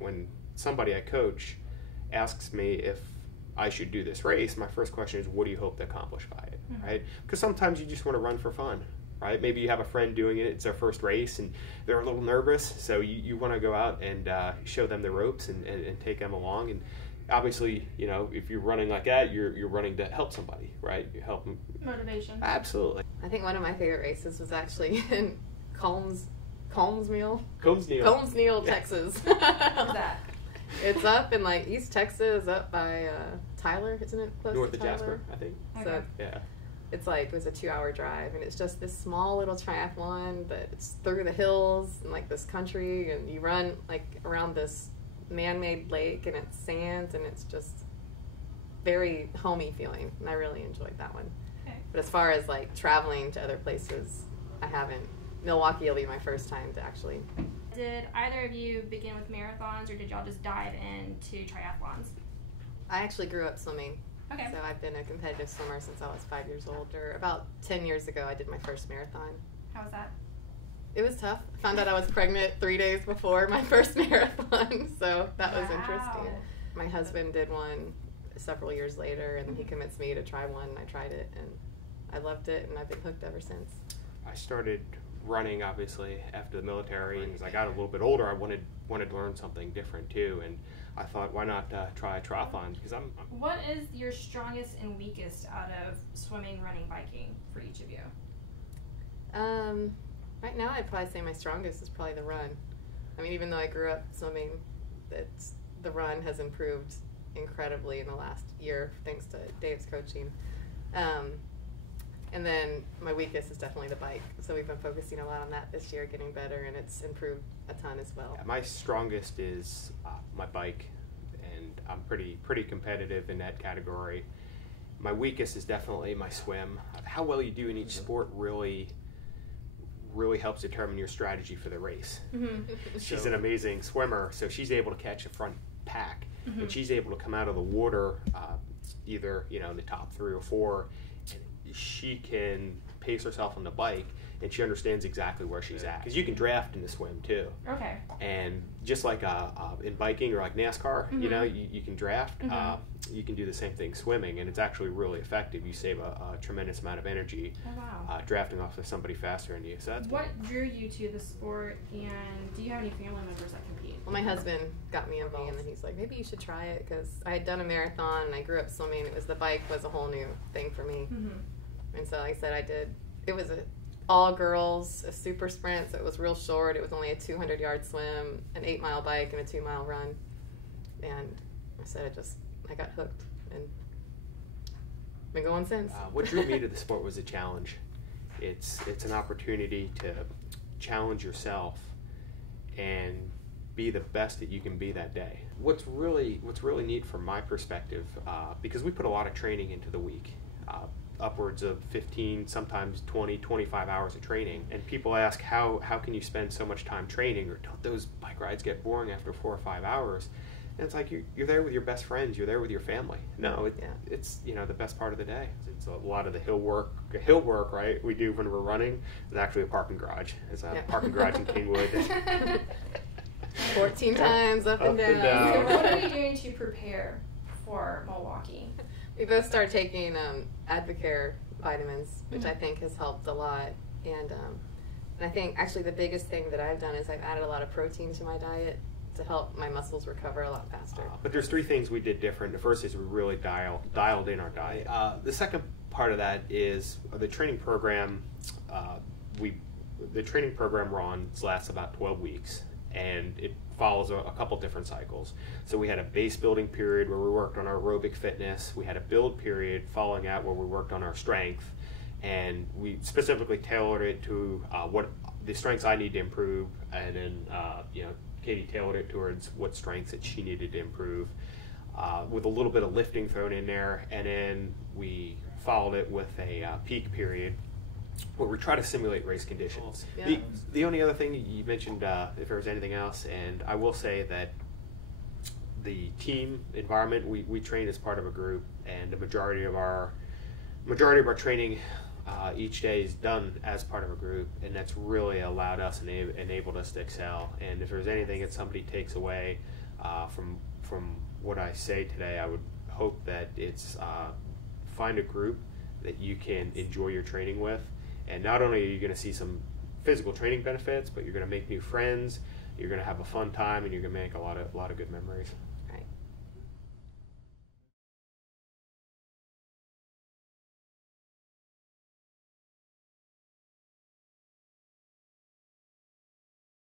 when somebody I coach asks me if I should do this race, my first question is, what do you hope to accomplish by it, right? Because sometimes you just want to run for fun, right? Maybe you have a friend doing it, it's their first race, and they're a little nervous, so you want to go out and show them the ropes and take them along. And obviously, you know, if you're running like that, you're running to help somebody, right? You help them. Motivation. Absolutely. I think one of my favorite races was actually in Colmsneil, Texas. What's that? It's up in like East Texas, up by Tyler, isn't it? Close North to of Tyler? Jasper, I think. Okay. So Yeah. it's like, it was a 2-hour drive, and it's just this small little triathlon, but it's through the hills and like this country, and you run like around this man-made lake, and it's sand, and it's just very homey feeling, and I really enjoyed that one. Okay. But as far as like traveling to other places, I haven't. Milwaukee will be my first time to actually. Did either of you begin with marathons, or did y'all just dive into triathlons? I actually grew up swimming. Okay. So I've been a competitive swimmer since I was 5 years old, or about 10 years ago I did my first marathon. How was that? It was tough. I found out I was pregnant 3 days before my first marathon, so that was Wow. interesting. My husband did one several years later, and he convinced me to try one, and I tried it, and I loved it, and I've been hooked ever since. I started running, obviously, after the military, and as I got a little bit older, I wanted to learn something different too, and I thought, why not try a triathlon? Because I'm What is your strongest and weakest out of swimming, running, biking for each of you? Right now I'd probably say my strongest is probably the run. I mean, even though I grew up swimming, the run has improved incredibly in the last year thanks to Dave's coaching. And then my weakest is definitely the bike. So we've been focusing a lot on that this year, getting better, and it's improved a ton as well. my strongest is my bike, and I'm pretty competitive in that category. My weakest is definitely my swim. How well you do in each sport really helps determine your strategy for the race. She's an amazing swimmer, so she's able to catch the front pack, and she's able to come out of the water either in the top 3 or 4. And she can pace herself on the bike, and she understands exactly where she's at. Because you can draft in the swim too. Okay. And just like in biking or like NASCAR, you can draft. You can do the same thing swimming, and it's actually really effective. You save a tremendous amount of energy drafting off of somebody faster than you. So that's what drew you to the sport, and do you have any family members that compete? Well, my husband got me involved, and then he's like, maybe you should try it, because I had done a marathon, and I grew up swimming. The bike was a whole new thing for me. And so like I said, I did. It was all girls, a super sprint, so it was real short. It was only a 200-yard swim, an 8-mile bike, and a 2-mile run. And I said I got hooked, and been going since. What drew me to the sport was a challenge. It's an opportunity to challenge yourself and be the best that you can be that day. What's really neat from my perspective, because we put a lot of training into the week, upwards of 15, sometimes 20, 25 hours of training. And people ask, how can you spend so much time training, or don't those bike rides get boring after 4 or 5 hours? And it's like you're there with your best friends, you're there with your family. No, it's the best part of the day. It's a lot of the hill work, right, we do when we're running. It's actually a parking garage. It's a parking garage in Kingwood. 14 times up and down. So what are you doing to prepare for Milwaukee? We both started taking Advocare vitamins, which I think has helped a lot. And I think actually the biggest thing that I've done is I've added a lot of protein to my diet to help my muscles recover a lot faster. But there's 3 things we did different. The first is we really dialed in our diet. The second part of that is the training program. The training program lasts about 12 weeks, and it follows a couple different cycles. So we had a base building period where we worked on our aerobic fitness. We had a build period following that where we worked on our strength, and we specifically tailored it to what the strengths I need to improve, and then Katie tailored it towards what strengths that she needed to improve, with a little bit of lifting thrown in there, and then we followed it with a peak period where we try to simulate race conditions. Yeah. The only other thing you mentioned, if there was anything else, and I will say that the team environment, we train as part of a group, and the majority of our training each day is done as part of a group, and that's really allowed us and enabled us to excel. And if there's anything that somebody takes away, From what I say today, I would hope that it's find a group that you can enjoy your training with, and not only are you going to see some physical training benefits, but you're going to make new friends, you're going to have a fun time, and you're going to make a lot of good memories.